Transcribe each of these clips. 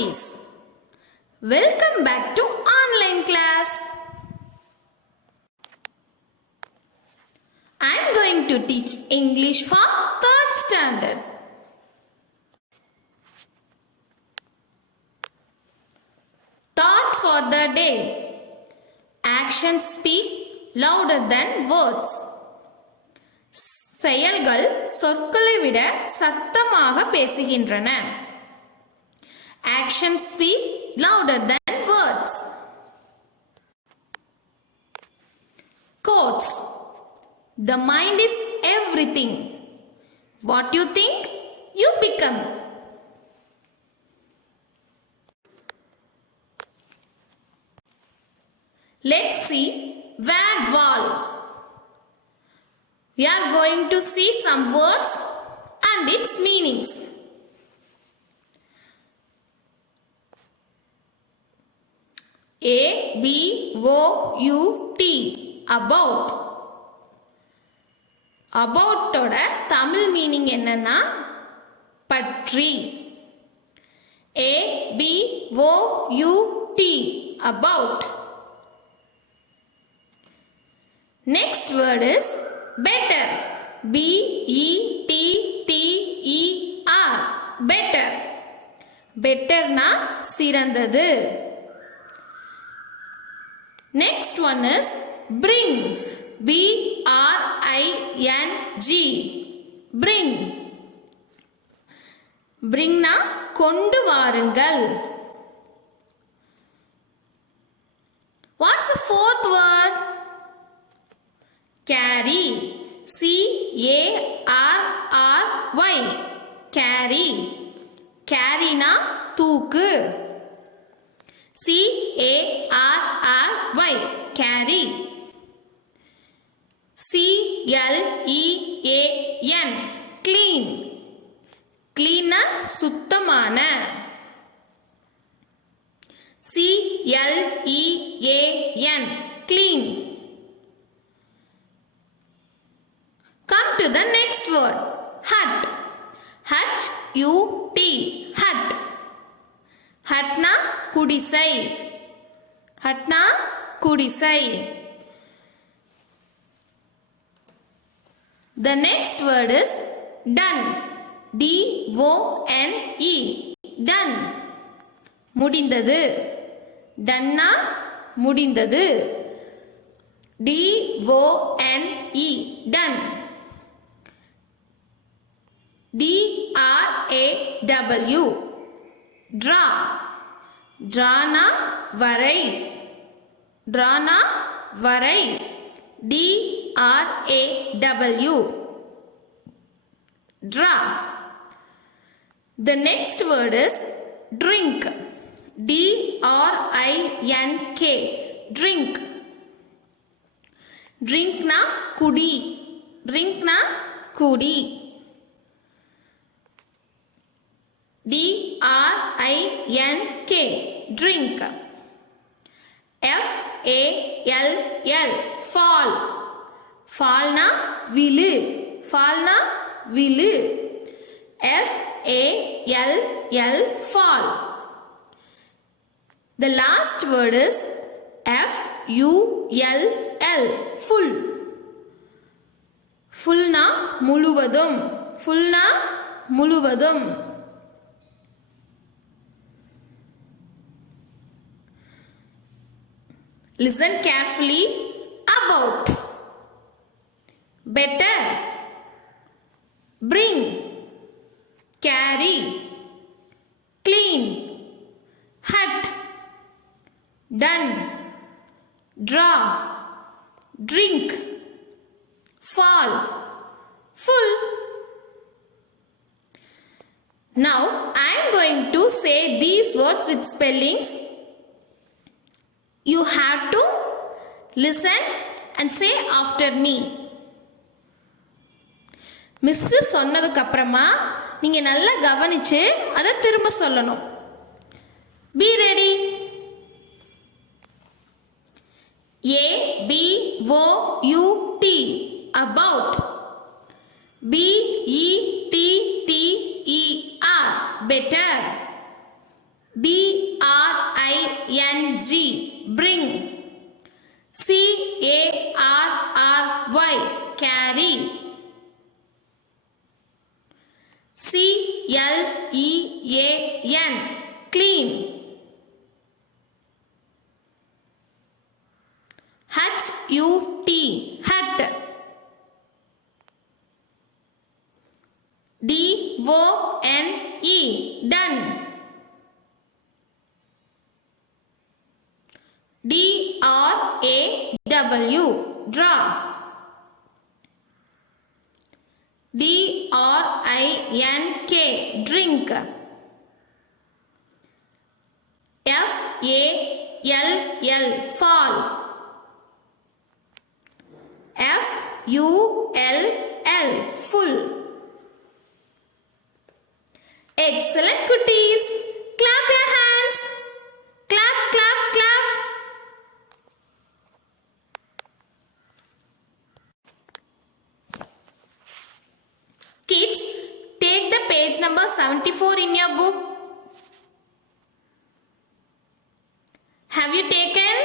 cuties. Welcome back to online class. I am going to teach English for 3rd standard. Thought for the day. Actions speak louder than words. செயல்கள் சொற்களை விட சத்தமாக பேசுகின்றன. Actions speak louder than words. Quotes. The mind is everything. What you think, you become. Let's see word wall. We are going to see some words and its meanings. A-B-O-U-T about. About ஓட தமிழ் மீனிங் என்னன்னா பற்றி. A-B-O-U-T about. Next word is better. B-E-T-T-E-R better. Better na சிறந்தது. Next one is bring. B-R-I-N-G bring. Bring na கொண்டு வாருங்கள். What's the 4th word? Carry. C-A-R-R-Y carry. Carry na தூக்கு. C-A-R-R-Y carry. C-L-E-A-N clean. Clean na சுத்தமான. C-L-E-A-N clean. Come to the next word. Hut. H-U-T hut. Hut na குடிசை. Hut na குடிசை. The next word is done. D-O-N-E done. முடிந்தது. Done na முடிந்தது. D-O-N-E done. D-R-A-W draw. Draw na வரை. Draw na வரை. D-R-A-W draw. The next word is drink. D-R-I-N-K drink. Drink na kudi. Drink na kudi. D-R-I-N-K drink. F-A-L-L fall. Fall na விழு. Fall na விழு. F-A-L-L fall. The last word is F-U-L-L full. Full na முழுவதும். Full na முழுவதும். Listen carefully. About. Better. Bring. Carry. Clean. Hut. Done. Draw. Drink. Fall. Full. Now I am going to say these words with spellings. You have to listen and say after me. Miss சொன்னதுக்கு அப்புறமா நீங்க நல்லா கவனிச்சு அதை திரும்ப சொல்லணும். Be ready. A-B-O-U-T about. B-E-T-T-E-R better. B C-L-E-A-N, clean. H-U-T, hut. D-O-N-E, done. D-R-A-W, draw. D-R-I-N-K, drink. F-A-L-L, fall. F-U-L-L, full. Excellent, cuties. Clap your hands. Clap, clap, clap. Kids, take the page number 74 in your book. Have you taken?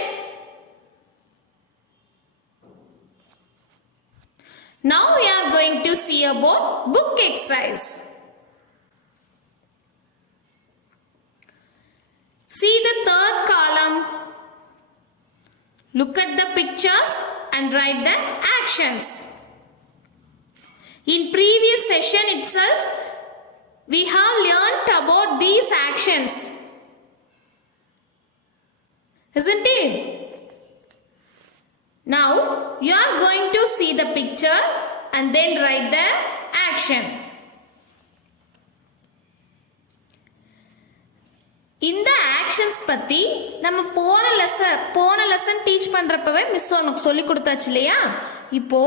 Now we are going to see about book exercise. See the third column. Look at the pictures and write the actions. In previous session itself, we have learnt about these actions. Isn't it? Now, you are going to see the picture and then write the action. இந்த ஆக்ஷன்ஸ் பத்தி நம்ம போன lesson teach பண்றப்பவே மிஸ் உனக்கு சொல்லி கொடுத்தாச்சு இல்லையா? இப்போ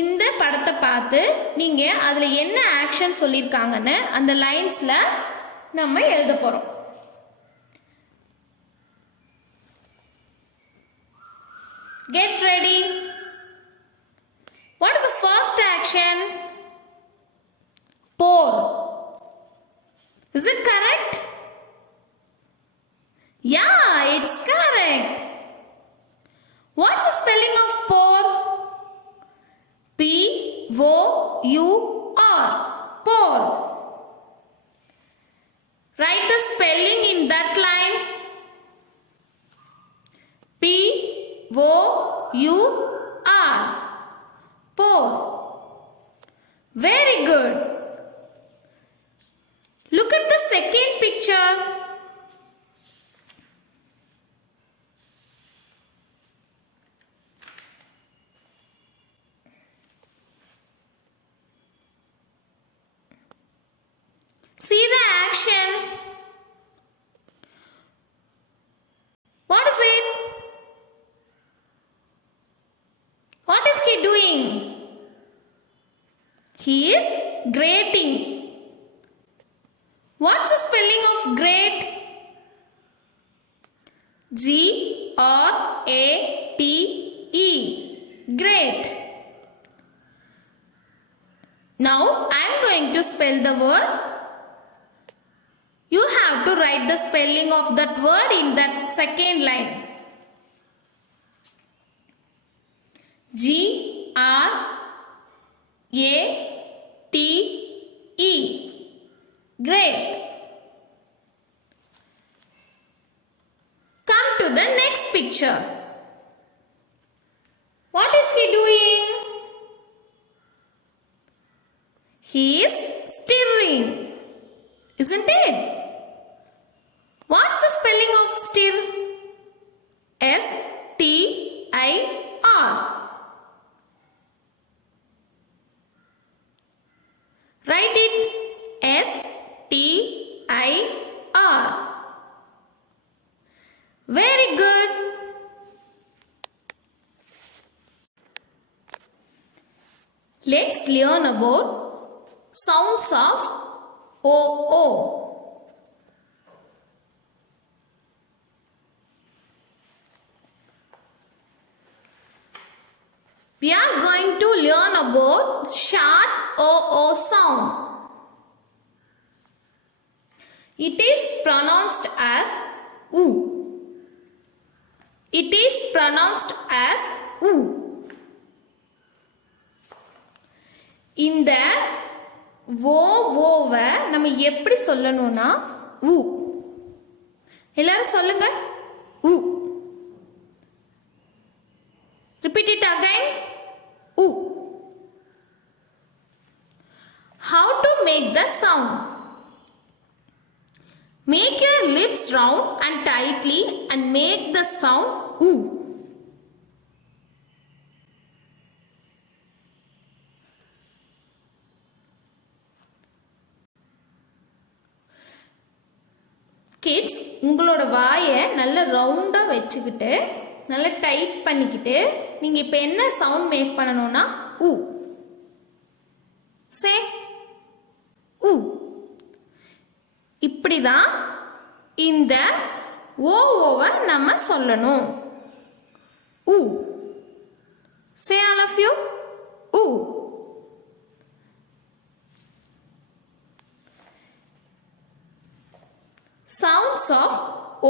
இந்த படத்தை பார்த்து நீங்க அதுல என்ன ஆக்ஷன் சொல்லிருக்காங்கன்னு அந்த லைன்ஸ்ல நம்ம எழுத போறோம். Get ready. What is the first action? Pour. Is it correct? Yeah, it's correct. What's the spelling of pour? P-O-U-R. Pour. Write the spelling in that line. P-O-U-R. Pour. Very good. Look at the second picture. See the action. What is it? What is he doing? He is grating. What's the spelling of grate? G-R-A-T-E. Grate. Now I am going to spell the word. You have to write the spelling of that word in that second line. G-R-A-T-E. Great. Come to the next picture. What is he doing? He is stirring. Isn't it? What's the spelling of stir? S-T-I-R. Write it. S-T-I-R. Very good. Let's learn about sounds of O-O. We are going to learn about short O-O sound. It is pronounced as U. It is pronounced as U. இந்த ஓவை நம்ம எப்படி சொல்லணும்னா உ. எல்லாரும் சொல்லுங்க. உ. Repeat it again. U. How to make the sound? Make your lips round and tightly and make the sound U. Kids, உங்களோட வாயை நல்ல ரவுண்டா வச்சுக்கிட்டு நல்லா டைட் பண்ணிக்கிட்டு நீங்க இப்ப என்ன சவுண்ட் மேக் பண்ணணும்னா உ. சே உ. இப்படிதான் இந்த ஓவை நம்ம சொல்லணும். உ. Say all of you. உ. Sounds of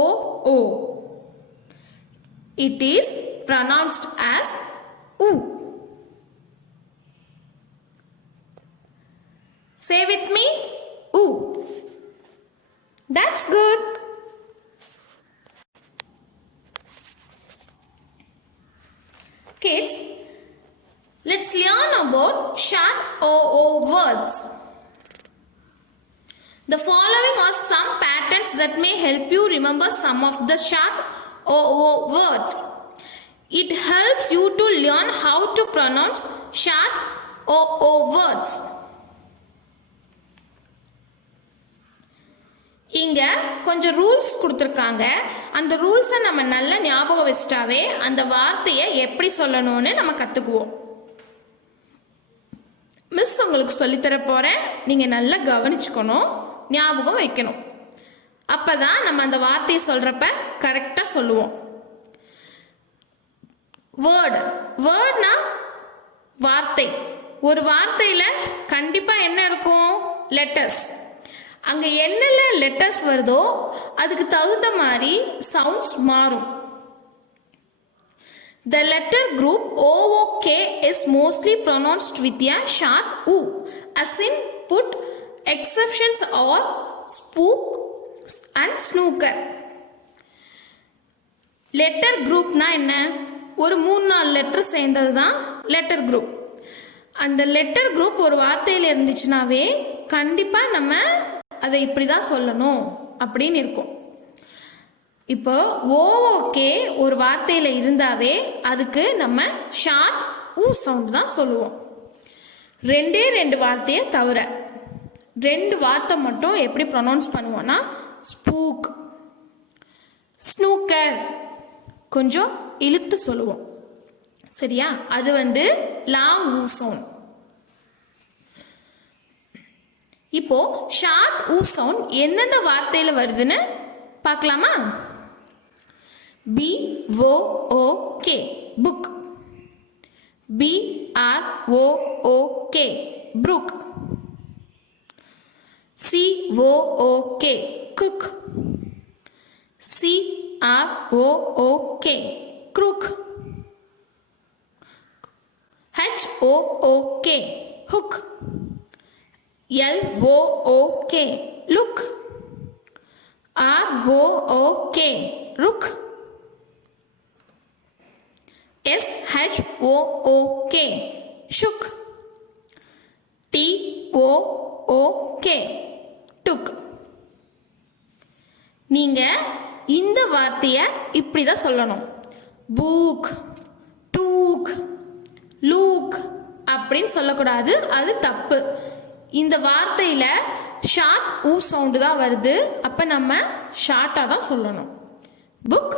O. It is pronounced as U. Say with me, U. That's good. Kids, let's learn about short O words. The following are some patterns that may help you remember some of the short O words. It helps you to learn how to pronounce short O words. இங்க கொஞ்சம் ரூல்ஸ் கொடுத்திருக்காங்க. அந்த ரூல்ஸை நம்ம நல்ல ஞாபகம் வச்சிட்டாவே அந்த வார்த்தையை எப்படி சொல்லணும்னு நம்ம கத்துக்குவோம். மிஸ் உங்களுக்கு சொல்லித்தர போறேன். நீங்க நல்லா கவனிச்சுக்கணும், ஞாபகம் வைக்கணும். அப்பதான் நம்ம அந்த வார்த்தையை சொல்றப்ப கரெக்டா சொல்லுவோம். வேர்டு. வேர்ட்னா வார்த்தை. ஒரு வார்த்தையில கண்டிப்பா என்ன இருக்கும்? லெட்டர்ஸ். அங்க என்னென்ன லெட்டர்ஸ் வருதோ அதுக்கு தகுந்த மாதிரி சவுண்ட்ஸ் மாறும். The letter group OOK is mostly pronounced with a short U. As in put, exceptions are spook and snooker. Letter குரூப்னா என்ன? ஒரு 3-4 லெட்டர் சேர்ந்தது தான் லெட்டர் குரூப். அந்த லெட்டர் குரூப் ஒரு வார்த்தையில் இருந்துச்சுனாவே கண்டிப்பா நம்ம அதை இப்படிதான் சொல்லணும் அப்படின்னு இருக்கும். இப்போ ஓகே ஒரு வார்த்தையில இருந்தாவே அதுக்கு நம்ம ஷார்ட் ஊ சவுண்ட் தான் சொல்லுவோம். 2 வார்த்தையை தவிர 2 வார்த்தை மட்டும் எப்படி ப்ரொனவுன்ஸ் பண்ணுவோம்னா ஸ்பூக், ஸ்னூக்கர் கொஞ்சம் இழுத்து சொல்லுவோம். சரியா? அது லாங் ஊ சவுண்ட். இப்போ ஷார்ட் ஊ சவுண்ட் எந்தெந்த வார்த்தையில வருதுன்னு பார்க்கலாமா? BOOK book, BROOK brook, COOK cook, CROOK crook, HOOK hook, LOOK look, ROOK rook, SHOOK shook, TOOK took. நீங்க இந்த வார்த்தையை இப்படிதான் சொல்லணும். பூக், டூக், லூக் அப்படின்னு சொல்லக்கூடாது. அது தப்பு. இந்த வார்த்தையில ஷார்ட் ஊ சவுண்டு தான் வருது. அப்ப நம்ம ஷார்ட்டா தான் சொல்லணும். Book.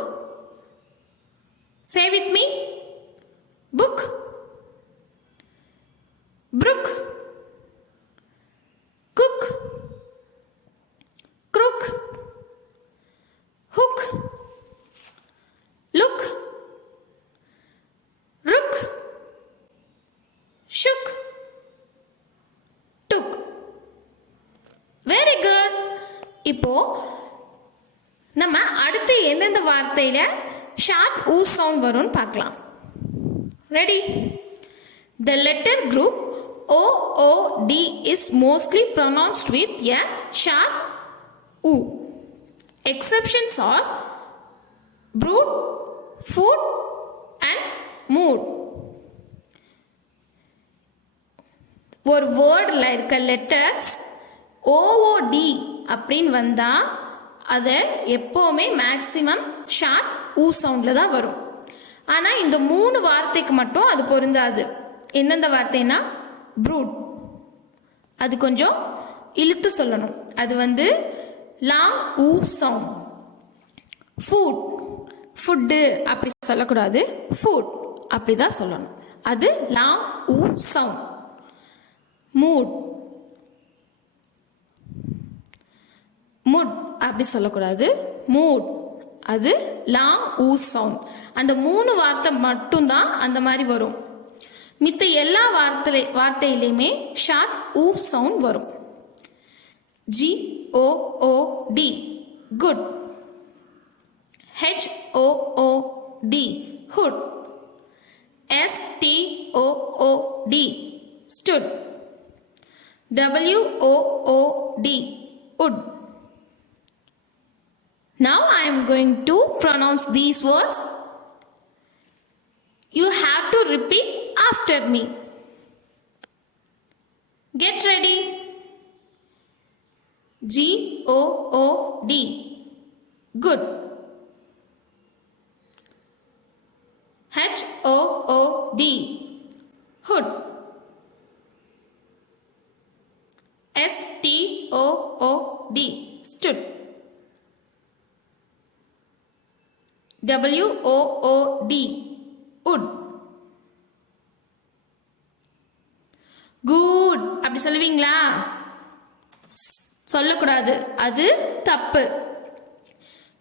Say with me. Book. Brook. Cook. Crook. Hook. Look. Rook. Shook. Took. Very good. இப்போ நம்ம அடுத்து எந்தெந்த வார்த்தையில ஷார்ட் ஊ சவுண்ட் வரும்னு பார்க்கலாம். Ready? The letter group OOD is mostly pronounced with a sharp U. Exceptions are brood, food and mood. ஒரு வேர்டில் இருக்க லெட்டர்ஸ் OOD அப்படின்னு வந்தால் அதை எப்போவுமே மேக்ஸிமம் ஷார்ட் ஊ சவுண்டில் தான் வரும். ஆனால் இந்த 3 வார்த்தைக்கு மட்டும் அது பொருந்தாது. எந்தெந்த வார்த்தைனா ப்ரூட், அது கொஞ்சம் இழுத்து சொல்லணும், அது வந்து லாங் ஊ சவுண்ட். ஃபுட், ஃபுட்டு அப்படி சொல்லக்கூடாது, ஃபுட் அப்படி தான் சொல்லணும், அது லாங் ஊ சவுண்ட். மூட், முட் அப்படி சொல்லக்கூடாது, மூட் அது லாங் ஊ சவுண்ட். அந்த 3 வார்த்தை மட்டும்தான் அந்த மாதிரி வரும். மித்த எல்லா வார்த்தையிலையுமே ஷார்ட் ஊ சவுண்ட் வரும். GOOD good, HOOD hood, STOOD stood, WOOD wood. Now I am going to pronounce these words. You have to repeat after me. Get ready. GOOD good, HOOD hood, STOOD stood, WOOD wood. Good அப்படி சொல்லுவீங்களா? சொல்லக்கூடாது, அது தப்பு.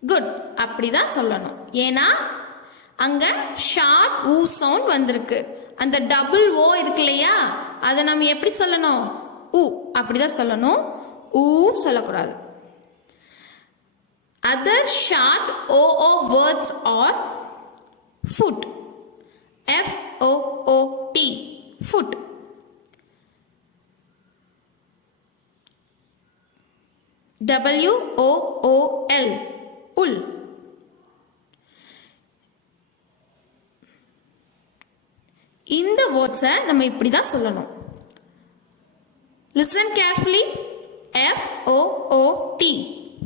குட் அப்படிதான் சொல்லணும். ஏன்னா அங்க ஷார்ட் ஊ சவுண்ட் வந்திருக்கு. அந்த டபுள் ஓ இருக்கு இல்லையா, அதை நம்ம எப்படி சொல்லணும்? ஊ அப்படிதான் சொல்லணும், ஊ சொல்லக்கூடாது. Other short OO words are foot, FOOT, foot, WOOL, wool. இந்த வேர்ட்ஸை நம்ம இப்படி தான் சொல்லணும். Listen carefully. FOOT,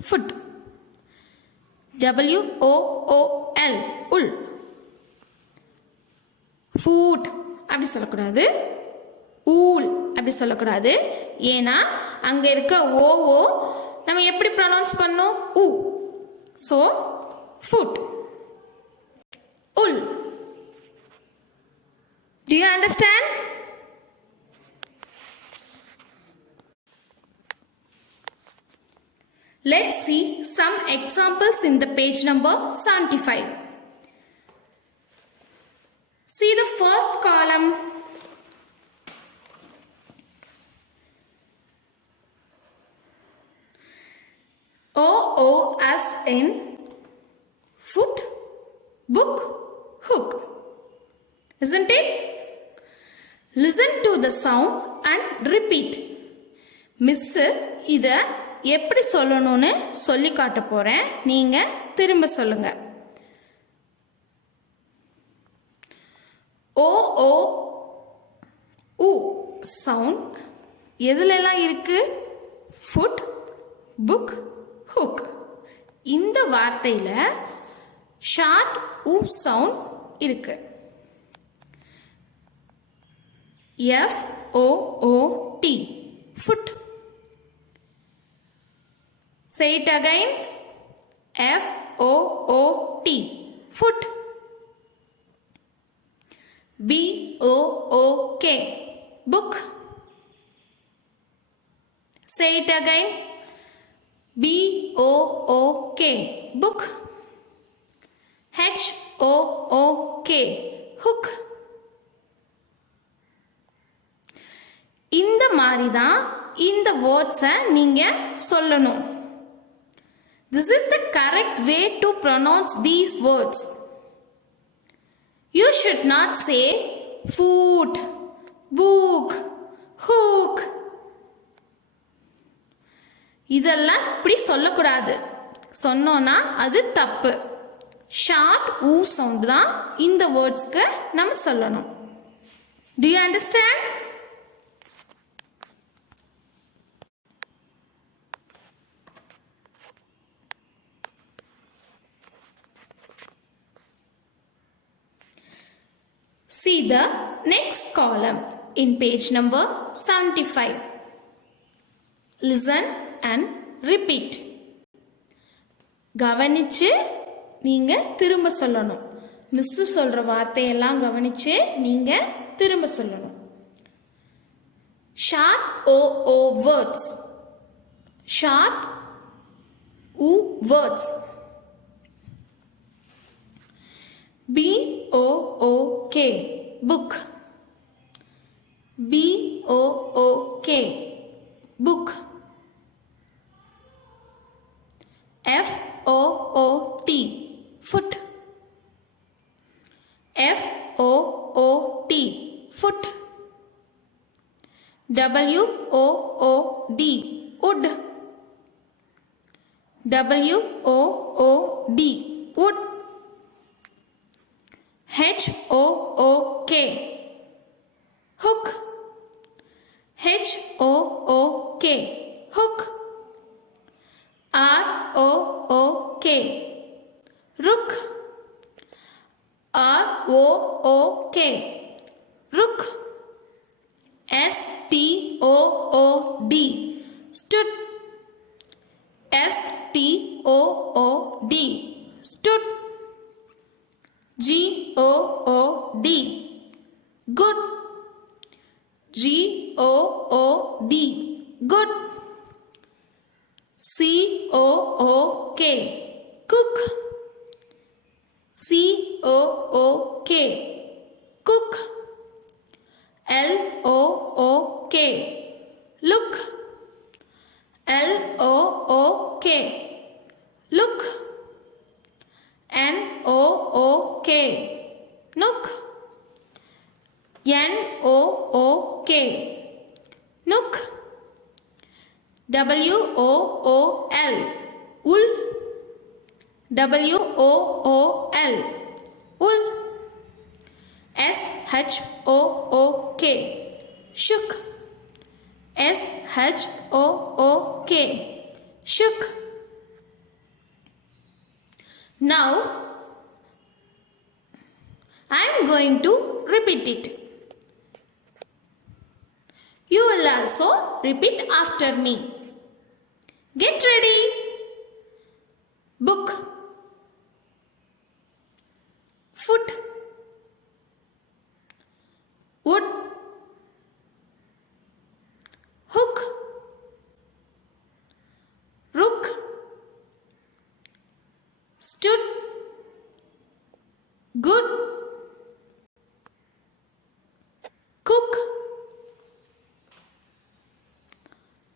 foot, WOOL, wool. Food அப்படி சொல்லக்கூடாது, ஊல் அப்படி சொல்லக்கூடாது. ஏன்னா அங்க இருக்க ஓஓ நம்ம எப்படி ப்ரொனவுன்ஸ் பண்ணோம்? ஊ. ஸோ ஃபுட், உல். Do you understand? Let's see some examples in the page number 75. See the first column. OO as in foot, book, hook. Isn't it? Listen to the sound and repeat. Miss இத எப்படி சொல்லணும்னு சொல்லி காட்ட போறேன், நீங்க திரும்ப சொல்லுங்க. OO U sound எதுலெல்லாம் இருக்கு? foot, book, hook. இந்த வார்த்தையில ஷார்ட் U sound இருக்கு. FOOT, foot. Say it again. FOOT, foot. BOOK, book. Say it again. BOOK, book. HOOK, hook. இந்த மாதிரி தான் இந்த வேர்ட்ஸை நீங்க சொல்லணும். This is the correct way to pronounce these words. You should not say foot, book, இதெல்லாம் இப்படி சொல்லக்கூடாது. சொன்னோன்னா அது தப்பு. ஷார்ட் ஊ சவுண்ட் தான் இந்த வேர்ட்ஸ்க்கு நம்ம சொல்லணும். Do you understand? See the next column in page number 75. Listen and repeat. கவனிச்சு நீங்க திரும்ப சொல்லணும். மிஸ் சொல்ற வார்த்தையெல்லாம் கவனிச்சு நீங்க திரும்ப சொல்லணும். ஷார்ட் ஓ words. Short who words. BOOK book. BOOK book. FOOT foot. FOOT foot. WOOD wood. WOOD wood. HOOK hook. HOOK hook. ROOK rook. ROOK rook. STOOD stood. STOOD stood. GOOD good. GOOD good. COOK cook. COOK cook. LOOK look. LOOK look. NOOK nook. NOOK nook. WOOL wool. WOOL wool. SHOOK shook. SHOOK shook. Now I am going to repeat it. You will also repeat after me. Get ready. Book. Foot. Wood. Hook. Rook. Stood. Good. Cook.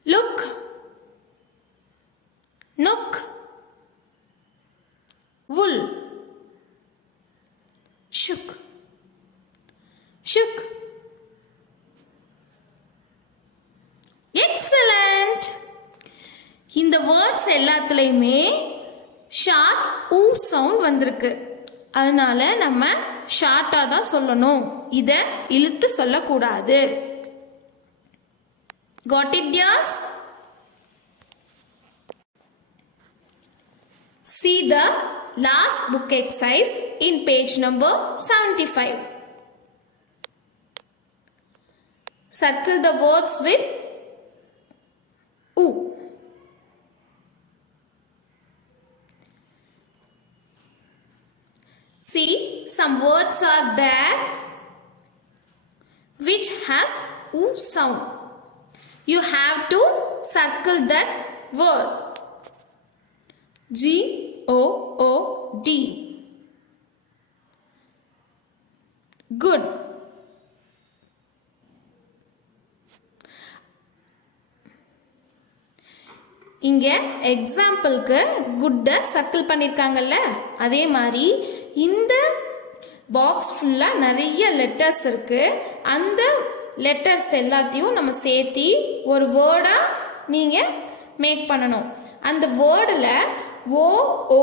Look. Nook. Wool. Shook. Shook. Excellent. இந்த வேர்ட்ஸ் எல்லாத்துலயுமே ஷார்ட் ஊ சவுண்ட் வந்திருக்கு. அதனால நம்ம ஷார்ட்டா தான் சொல்லணும். இத இழுத்து சொல்லக்கூடாது. Got it, dears? See the last book exercise in page number 75. Circle the words with oo. See, some words are there which has oo sound. You have to circle that word. GOOD. Good. இங்க எக்ஸாம்பிளுக்கு குட்ட சர்க்கிள் பண்ணிருக்காங்கல்ல, அதே மாதிரி இந்த பாக்ஸ் ஃபுல்லா நிறைய லெட்டர்ஸ் இருக்கு. அந்த லெட்டர்ஸ் எல்லாத்தையும் நம்ம சேர்த்தி ஒரு வேர்டா நீங்க மேக் பண்ணணும். அந்த வேர்டில் ஓ ஓ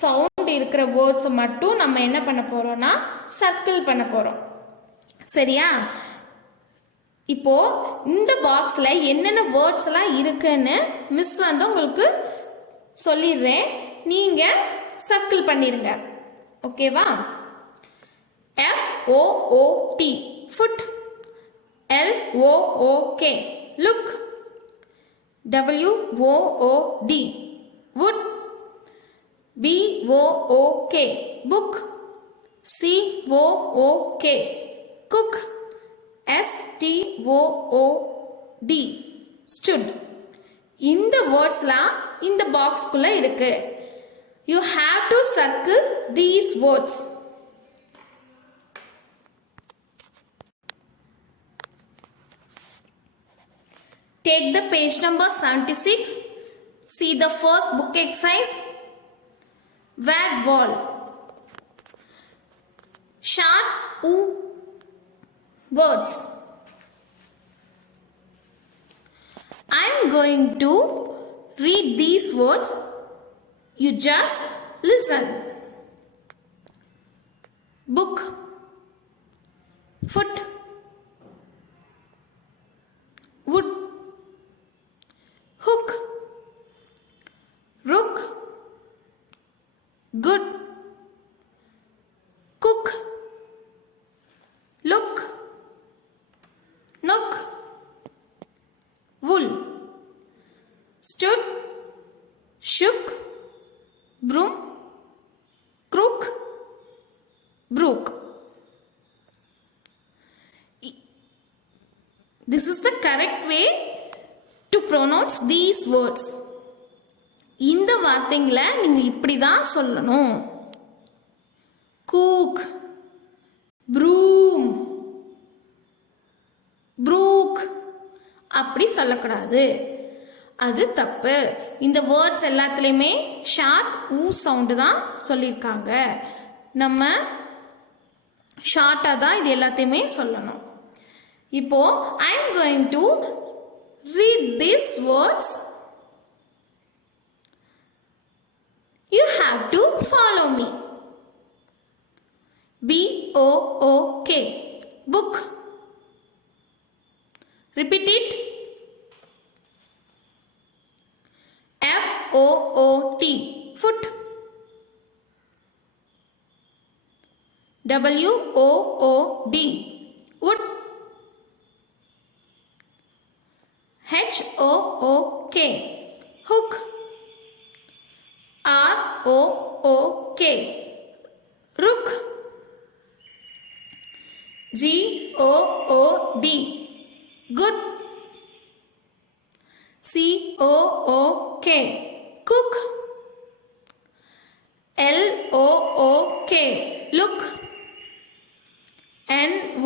சவுண்ட் இருக்கிற வேர்ட்ஸை மட்டும் நம்ம என்ன பண்ண போகிறோம்னா சர்க்கிள் பண்ண போகிறோம். சரியா? இப்போ இந்த பாக்ஸில் என்னென்ன வேர்ட்ஸ் எல்லாம் இருக்குன்னு மிஸ் வந்து உங்களுக்கு சொல்லிடுறேன். நீங்கள் சர்க்கிள் பண்ணிடுங்க. ஓகேவா? FOOT foot, LOOK look, WOOD wood, BOOK book, COOK cook, STOOD stood. இந்த வேர்ட்ஸ்லாம் இந்த பாக்ஸ்குள்ள இருக்கு. You have to circle these words. Take the page number 76. See the first book exercise. Word wall. Short words. I am going to read these words. You just listen. Book, foot, wood, hook, rook, good, cook, look, nook, wool, stood, shook, broom, crook, brook. This is the correct way to pronounce these words. இந்த வார்த்தைங்களை நீங்க இப்படி தான் சொல்லணும். cook, broom, brook அப்படி சொல்லக்கூடாது. அது தப்பு. இந்த வேர்ட்ஸ் எல்லாத்துலேயுமே ஷார்ட் ஊ சவுண்டு தான் சொல்லியிருக்காங்க. நம்ம ஷார்ட்டாக தான் இது எல்லாத்தையுமே சொல்லணும். இப்போ I am going to read this words. You have to follow me. BOOK book. Repeat it. FOOT foot. WOOD wood. HOOK hook. ROOK rook. GOOD good. COOK cook. LOOK look. NOOK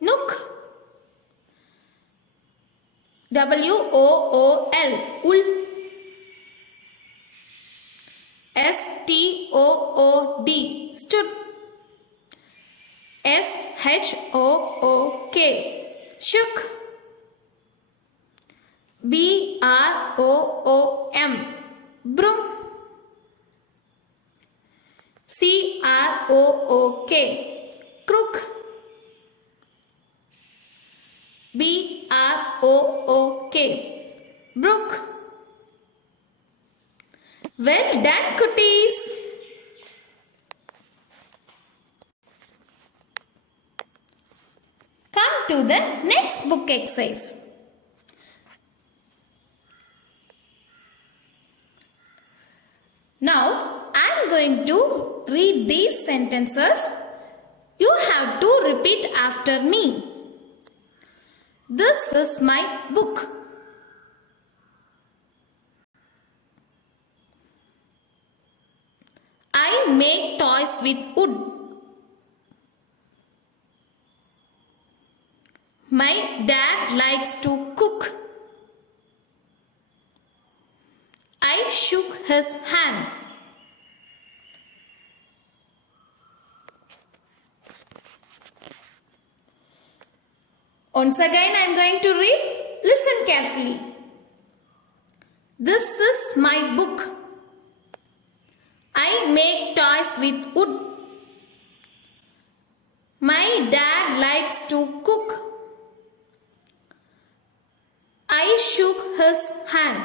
nook. WOOL wool. STOOD stood. SHOOK shook. BROOM broom. CROOK crook. BROOK brook. Well done, cuties. Come to the next book exercise. Now I am going to read these sentences. You have to repeat after me. This is my book. I make toys with wood. My dad likes to cook. I shook his hand. Once again I am going to read. listen carefully. This is my book. I make toys with wood. My dad likes to cook. I shook his hand.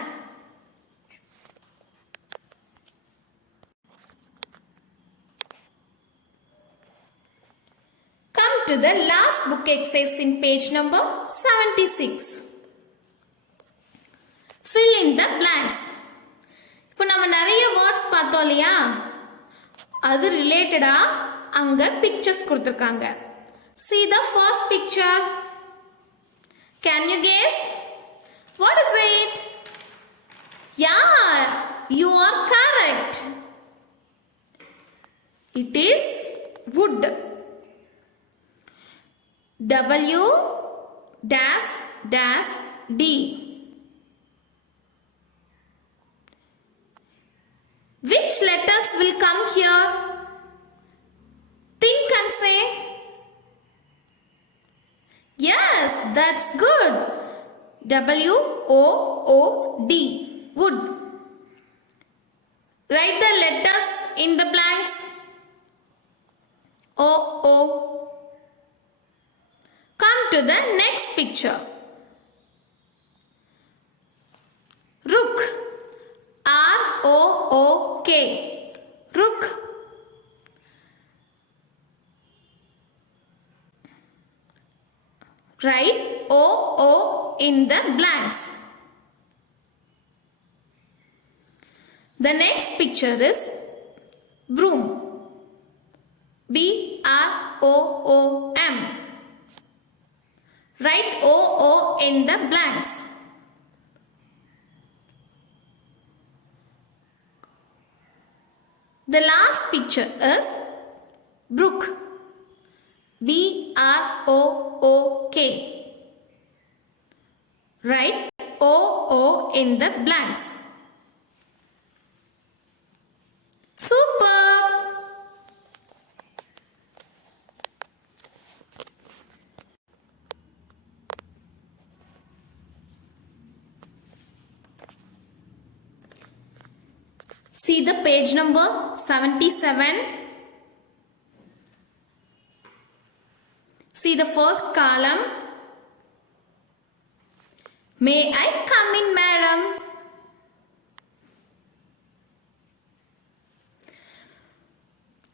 Come to the last book exercise in page number 76. Fill in the blanks. இப்போ நம்ம நிறைய வேர்ட்ஸ் பார்த்தோம் இல்லையா, அது ரிலேட்டடா அங்க பிக்சர்ஸ் கொடுத்திருக்காங்க. See the first picture. Can you guess? What is it? Yeah, you are correct. It is wood. W dash dash D. Which letters will come here? Think and say. Yes, that's good. W O O D. Wood. Write the letters in the blanks. O O. Come to the next picture. Rook. R O O K. Rook. Write O O in the blanks. The next picture is broom. B R O O M. Write O O in the blanks. The last picture is brook. B R O O K. Write O O in the blanks. Super! See the page number 77. See the first column. May I come in, madam?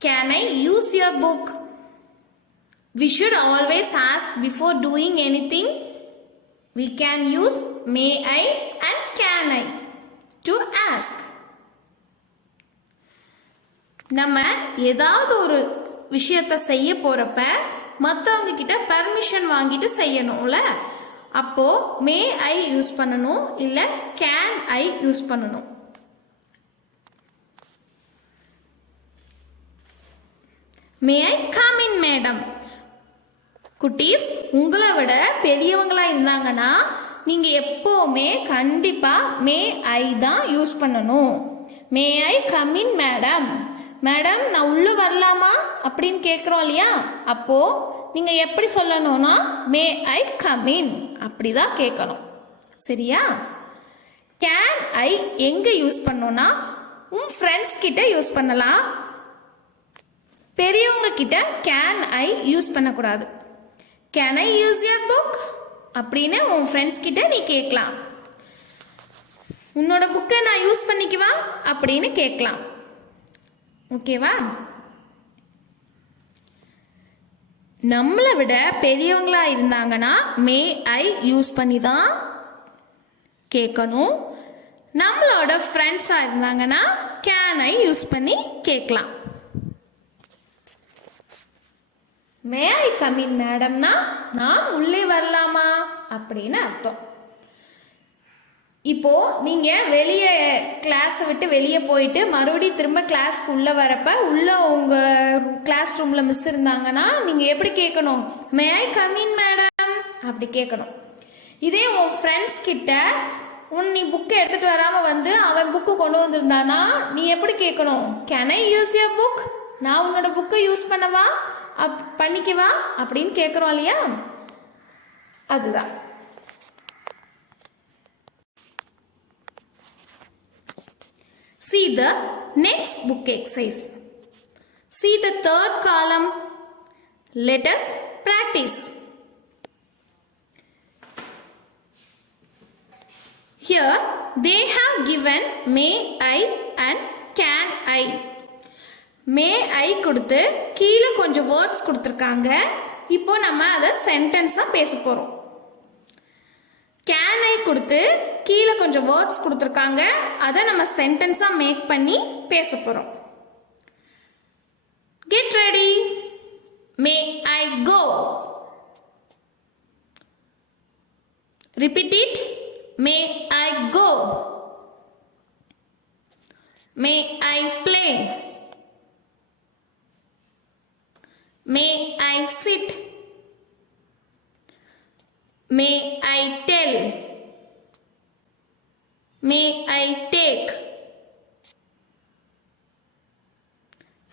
Can I use your book? We should always ask before doing anything. We can use may I and can I to ask. நம்ம ஏதாவது ஒரு விஷயத்தை செய்ய போறப்ப மற்றவங்க கிட்ட பர்மிஷன் வாங்கிட்டு செய்யணும்ல, அப்போ மே ஐ யூஸ் பண்ணணும், இல்ல கேன் ஐ யூஸ் பண்ணணும். May I come in madam. குட்டீஸ், உங்களை விட பெரியவங்களா இருந்தாங்கன்னா நீங்க எப்பவுமே கண்டிப்பா மே ஐ தான் யூஸ் பண்ணணும். May I come in madam. Madam நான் உள்ள வரலாமா அப்படின்னு கேட்குறோம் இல்லையா, அப்போ நீங்க எப்படி சொல்லணும்னா மே ஐ கம் இன் அப்படிதான் கேட்கணும். சரியா? கேன் ஐ எங்க யூஸ் பண்ணோம்னா உன் ஃப்ரெண்ட்ஸ் கிட்ட யூஸ் பண்ணலாம். பெரியவங்க கிட்ட கேன் ஐ யூஸ் பண்ணக்கூடாது. Can I use your book அப்படின்னு உன் ஃப்ரெண்ட்ஸ் கிட்ட நீ கேட்கலாம். உன்னோட புக்கை நான் யூஸ் பண்ணிக்குவா அப்படின்னு கேட்கலாம். ஓகேவா? நம்மளை விட பெரியவங்களா இருந்தாங்கன்னா மே ஐ யூஸ் பண்ணி தான் கேட்கணும். நம்மளோட ஃப்ரெண்ட்ஸா இருந்தாங்கன்னா கேன் ஐ யூஸ் பண்ணி கேட்கலாம். மே ஐ கம் இன் மேடம்னா நான் உள்ளே வரலாமா அப்படின்னு அர்த்தம். இப்போ நீங்க வெளியே கிளாஸை விட்டு வெளியே போயிட்டு மறுபடியும் திரும்ப கிளாஸ்க்கு உள்ள வரப்ப உள்ள உங்க கிளாஸ் ரூம்ல மிஸ் இருந்தாங்கன்னா நீங்க எப்படி கேட்கணும்? மே ஐ கம் இன் மேடம் அப்படி கேட்கணும். இதே உன் ஃப்ரெண்ட்ஸ் கிட்ட நீ புக்கை எடுத்துட்டு வராம வந்து அவன் புக்கு கொண்டு வந்திருந்தானா நீ எப்படி கேட்கணும்? Can I use your book? நான் உன்னோட புக்கை யூஸ் பண்ணவா பண்ணிக்கவா அப்படின்னு கேட்குறோம் இல்லையா, அதுதான். See the next book exercise. See the third column. Let us practice. Here they have given may I and can I. May I கொடுத்து கீழே கொஞ்சம் வேர்ட்ஸ் கொடுத்துருக்காங்க. இப்போ நம்ம அதை சென்டென்ஸாக பேச போகிறோம். கேன் ஐ கொடுத்து கீழே கொஞ்சம் வேர்ட்ஸ் கொடுத்துருக்காங்க. அதை நம்ம சென்டென்ஸாக மேக் பண்ணி பேச போகிறோம். Get ready. May I go. Repeat it. May I go. May I play. May I sit? May I tell? May I take?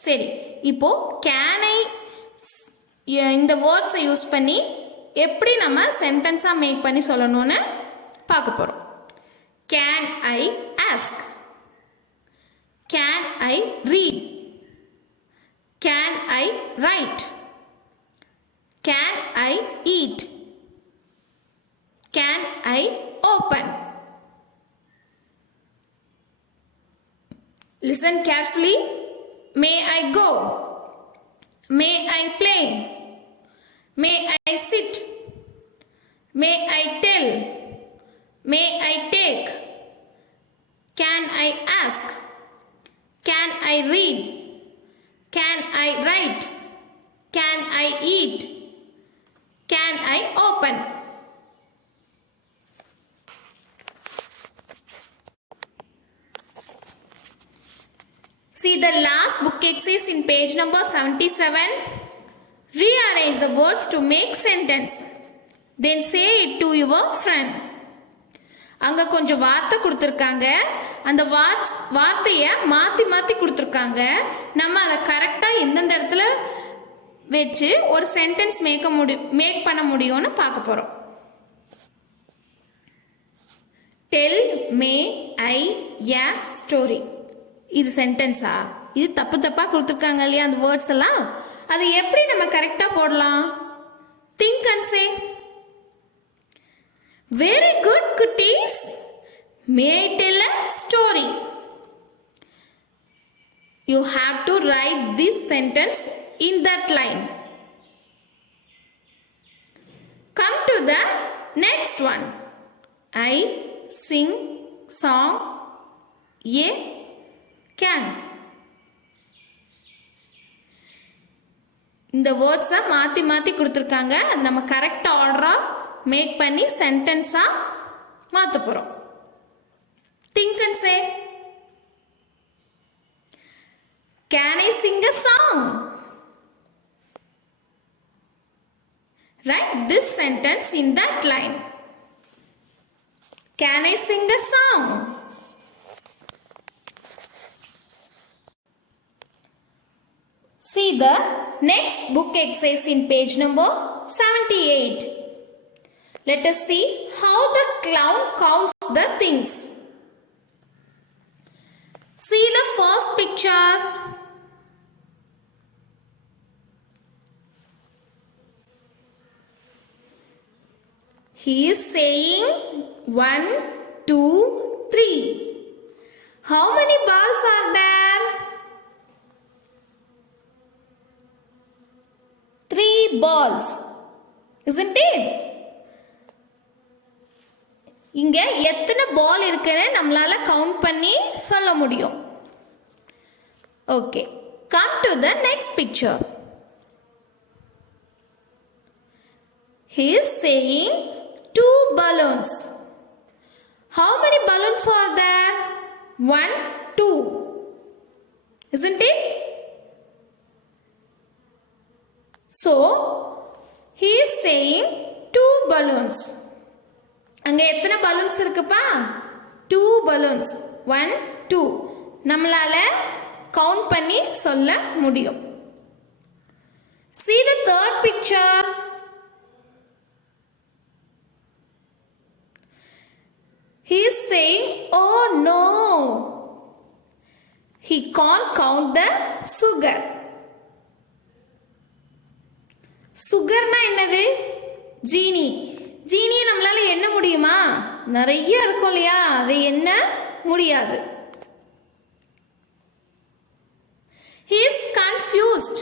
சரி, இப்போ can I இந்த வேர்ட்ஸை யூஸ் பண்ணி எப்படி நம்ம சென்டென்ஸாக மேக் பண்ணி சொல்லணும்னு பார்க்க போகிறோம். Can I ask? Can I read? Can I write? Can I eat? Can I open? Listen carefully. May I go? May I play? May I sit? May I tell? May I take? Can I ask? Can I read? Can I write? Can I eat? Can I open? See the last book exercise in page number 77. Rearrange the words to make sentence. Then say it to your friend. அங்க கொஞ்சம் வார்த்தை கொடுத்துருக்காங்க. அந்த வார்த்தையை மாற்றி மாற்றி கொடுத்துருக்காங்க. நம்ம அதை கரெக்டாக எந்தெந்த இடத்துல வச்சு ஒரு சென்டென்ஸ் மேக் பண்ண முடியும்னு பார்க்க போகிறோம். Tell may I a story. இது சென்டென்ஸா? இது தப்பு தப்பாக கொடுத்துருக்காங்க இல்லையா அந்த வேர்ட்ஸ் எல்லாம். அதை எப்படி நம்ம கரெக்டாக போடலாம்? Think and say. Very good, cuties. May I tell a story? You have to write this sentence in that line. Come to the next one. I sing song a can. இந்த வேர்ட்ஸை மாற்றி மாற்றி கொடுத்துருக்காங்க. அது நம்ம கரெக்டாக ஆர்டராக மேக் பண்ணி சென்டென்ஸாக மாற்ற போகிறோம். Think and say. Can I sing a song? Write this sentence in that line. Can I sing a song? See the next book exercise in page number 78. Let us see how the clown counts the things. See the first picture. He is saying 1, 2, 3. How many balls are there? 3 balls. Isn't it? இங்க எத்தனை பால் இருக்குன்னு நம்மளால கவுண்ட் பண்ணி சொல்ல முடியும். Okay, come to the next picture. He is saying 2 balloons. How many balloons are there? 1, 2. Isn't it? So, he is saying 2 balloons. அங்க எத்தனை பலூன்ஸ் இருக்குப்பா? 2 balloons. 1, 2. நம்மளால கவுண்ட் பண்ணி சொல்ல முடியும். See the third picture. He is saying, oh no. He can't count the sugar. சுகர்னா என்னது? ஜீனி. ஜீனியை நம்மளால எண்ண முடியுமா? நிறைய இருக்கும் இல்லையா, அது எண்ண முடியாது. He is confused.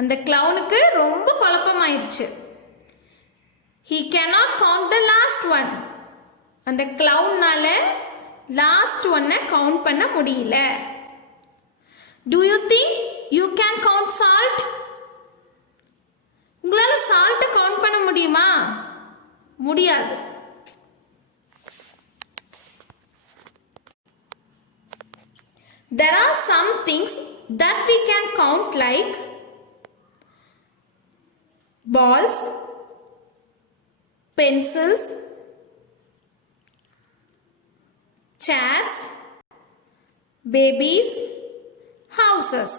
அந்த கிளவுனுக்கு ரொம்ப குழப்பமாயிருச்சு. He cannot count the last one. அந்த கிளவுனால லாஸ்ட் ஒன்னை கவுண்ட் பண்ண முடியல. Do you think you can count salt? உங்களால சால்ட் கவுண்ட் பண்ண முடியுமா? முடியாது. There are some things that we can count like balls, pencils, chairs, babies, houses.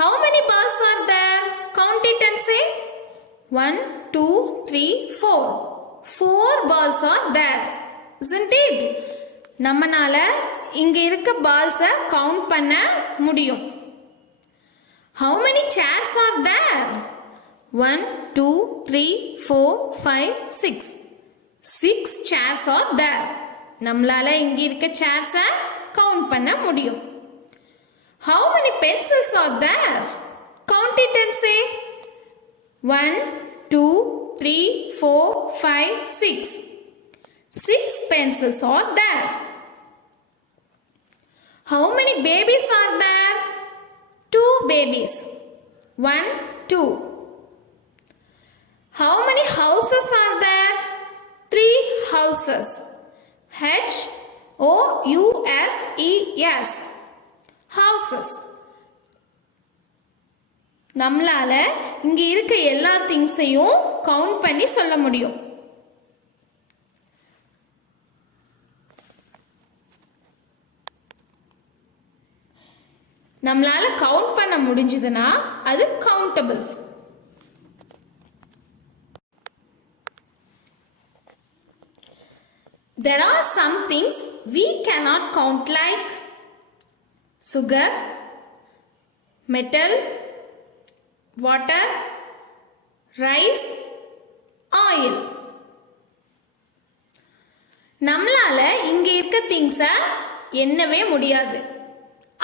How many balls are there? Count it and say 1, 2, 3, 4. 4 balls are there, isn't it? நம்மனால இங்க இருக்க பால்ஸை கவுண்ட் பண்ண முடியும். How many chairs are there? 1, 2, 3, 4, 5, 6. 6 chairs are there. நம்மளால இங்க இருக்க சேர்ஸை கவுண்ட் பண்ண முடியும். How many pencils are there? Count it and say 1, 2, 3, 4, 5, 6. 6 pencils are there. How many babies are there? 2 babies. 1, 2. How many houses are there? 3 houses. H-O-U-S-E-S. Houses. நம்மளால இங்க இருக்க எல்லா திங்ஸையும் கவுண்ட் பண்ணி சொல்ல முடியும். நம்மளால கவுண்ட் பண்ண முடிஞ்சதுன்னா அது கவுண்டபிள்ஸ். There are some things we cannot count like sugar, metal, water, rice, oil. நம்மளால இங்க இருக்க திங்ஸை எண்ணவே முடியாது.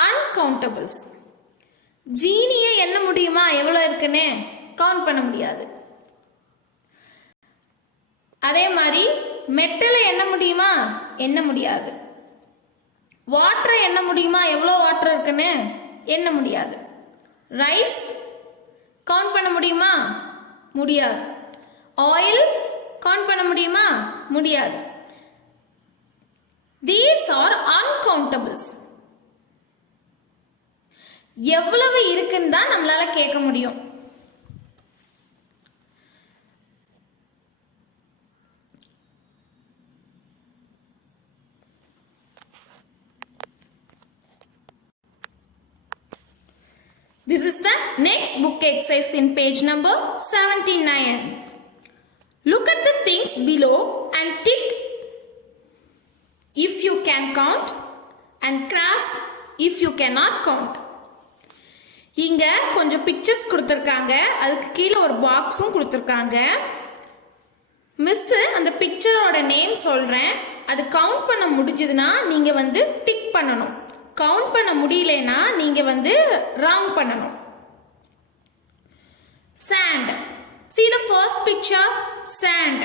Uncountables. ஜீனியை எண்ண முடியுமா எவ்வளோ இருக்குன்னு? கவுண்ட் பண்ண முடியாது. அதே மாதிரி மெட்டலை எண்ண முடியுமா? எண்ண முடியாது. வாட்டரை எண்ண முடியுமா எவ்வளோ வாட்டர் இருக்குன்னு? எண்ண முடியாது. ரைஸ் கவுண்ட் பண்ண முடியுமா? முடியாது. ஆயில் கவுண்ட் பண்ண முடியுமா? முடியாது. These are uncountables. எவ்வளவு இருக்குன்னு தான் நம்மளால கேட்க முடியும். This is the next book exercise in page number 79. Look at the things below and tick if you can count and cross if you cannot count. இங்க கொஞ்சம் பிக்சர்ஸ் கொடுத்திருக்காங்க, அதுக்கு கீழே ஒரு பாக்ஸும் கொடுத்திருக்காங்க. மிஸ் அந்த பிக்சரோட நேம் சொல்றேன், அது கவுண்ட் பண்ண முடிஞ்சதுன்னா நீங்க வந்து டிக் பண்ணணும். கவுண்ட் பண்ண முடியலனா நீங்க வந்து ராங் பண்ணணும். Sand. See the first picture. Sand.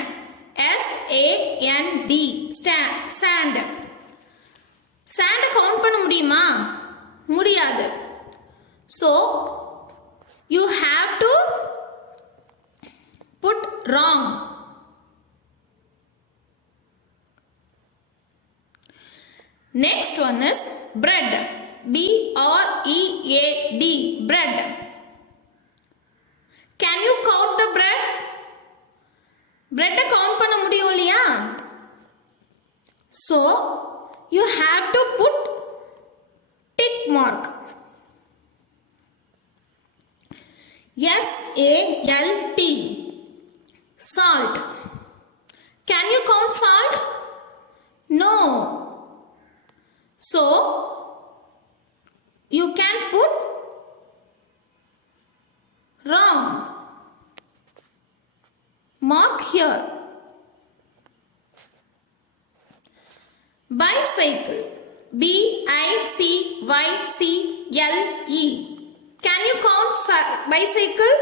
S-A-N-D. Sand. Sand count பண்ண முடியுமா? முடியாது. So you have to put wrong. Next one is bread. B-R-E-A-D. Bread. Can you count the bread? Bread count பண்ண முடியும் இல்லையா? So you have to put tick mark. S-A-L-T. Salt. Can you count salt? No. So, you can put wrong mark here. Bicycle. B-I-C-Y-C-L-E. Can you count bicycle?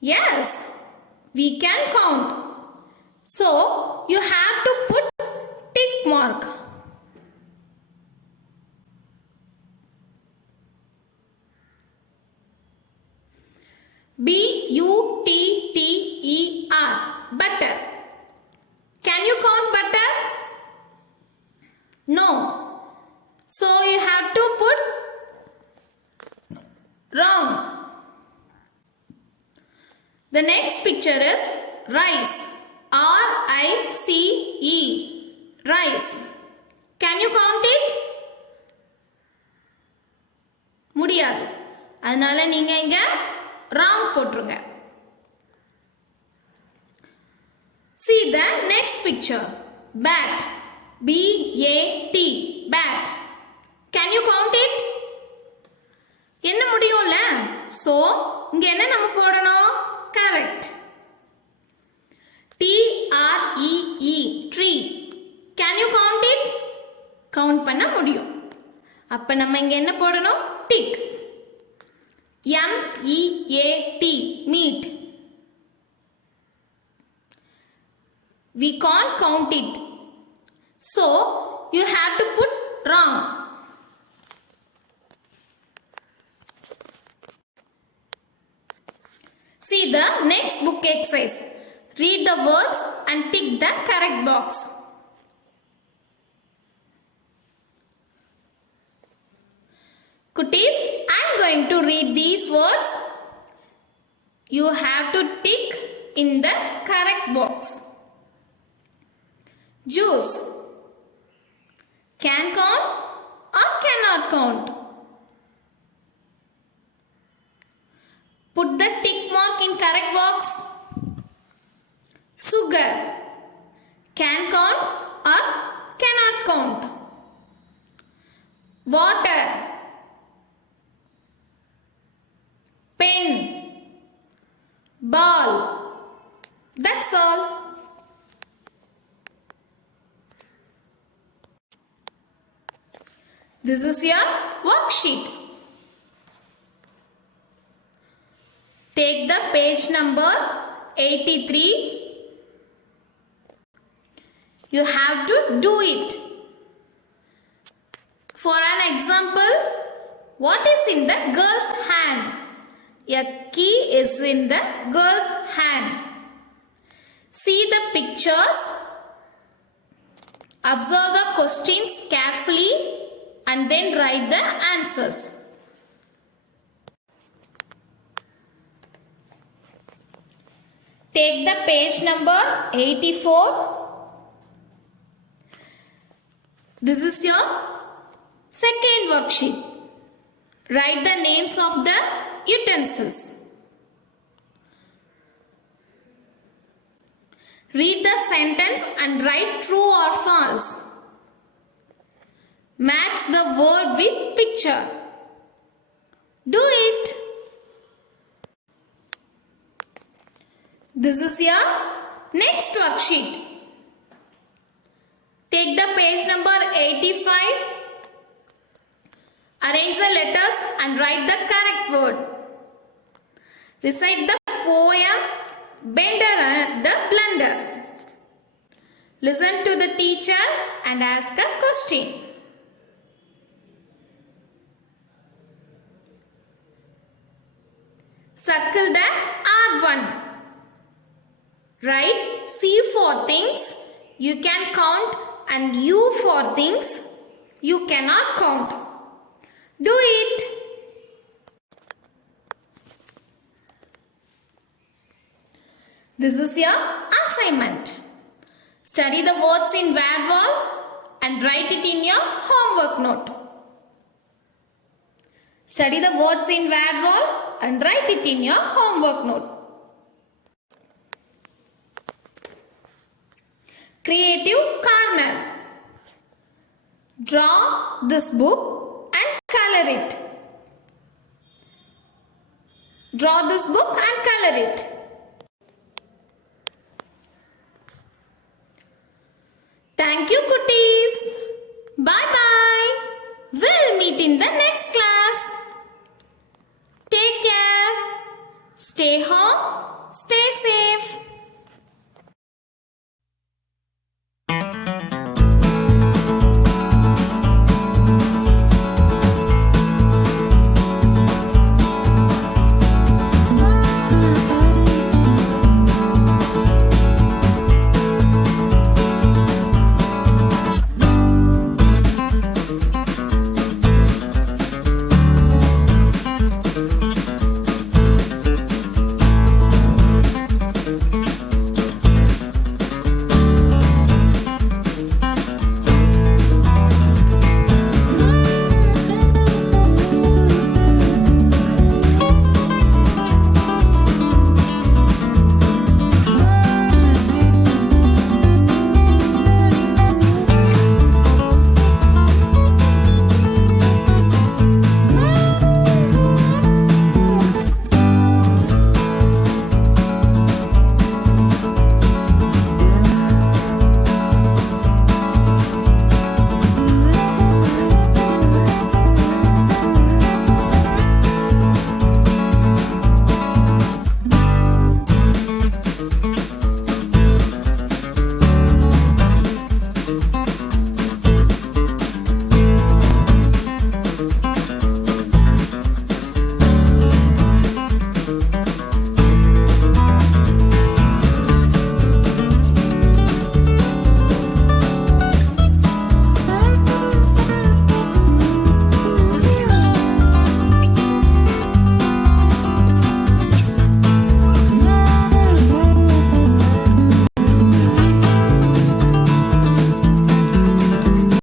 Yes, we can count. So, you have to put tick mark. B-U-T-T-E-R. Butter. Can you count butter? No. So you have to put wrong. The next picture is rice. R-I-C-E. Rice. Can you count it? முடியாது. அதனால நீங்க இங்க wrong போட்டுருங்க. See the next picture. Bat. B-A-T. Bat. Can you count it? என்ன முடியும்ல? So, இங்க என்ன நம்ம போடணும்? Correct. T-R-E-E. Tree. Can you count it? Count பண்ண முடியும். அப்ப நம்ம இங்க என்ன போடணும்? Tick. M-E-A-T. Meat. We can't count it. So, you have to put wrong. See the next book exercise. Read the words and tick the correct box. Kutties, I am going to read these words. You have to tick in the correct box. Juice. Can count or cannot count? Put the tick mark in correct box. Sugar. Can count or cannot count? Water. Pen. Ball. That's all. This is your worksheet. Take the page number 83. You have to do it. For an example, what is in the girl's hand? A key is in the girl's hand. See the pictures. Observe the questions carefully and then write the answers. Take the page number 84. This is your second worksheet. Write the names of the utensils. Read the sentence and write true or false. Match the word with picture. Do it. This is your next worksheet. Take the page number 85. Arrange the letters and write the correct word. Recite the poem Bender and the Blunder. Listen to the teacher and ask a question. Circle the odd one. Write C for things you can count and U for things you cannot count. Do it. This is your assignment. Study the words in word wall and write it in your homework note. Study the words in word wall and write it in your homework note. creative corner. Draw this book and color it. Draw this book and color it. Thank you, Kutties. Bye bye. We'll meet in the next class. Take care. Stay home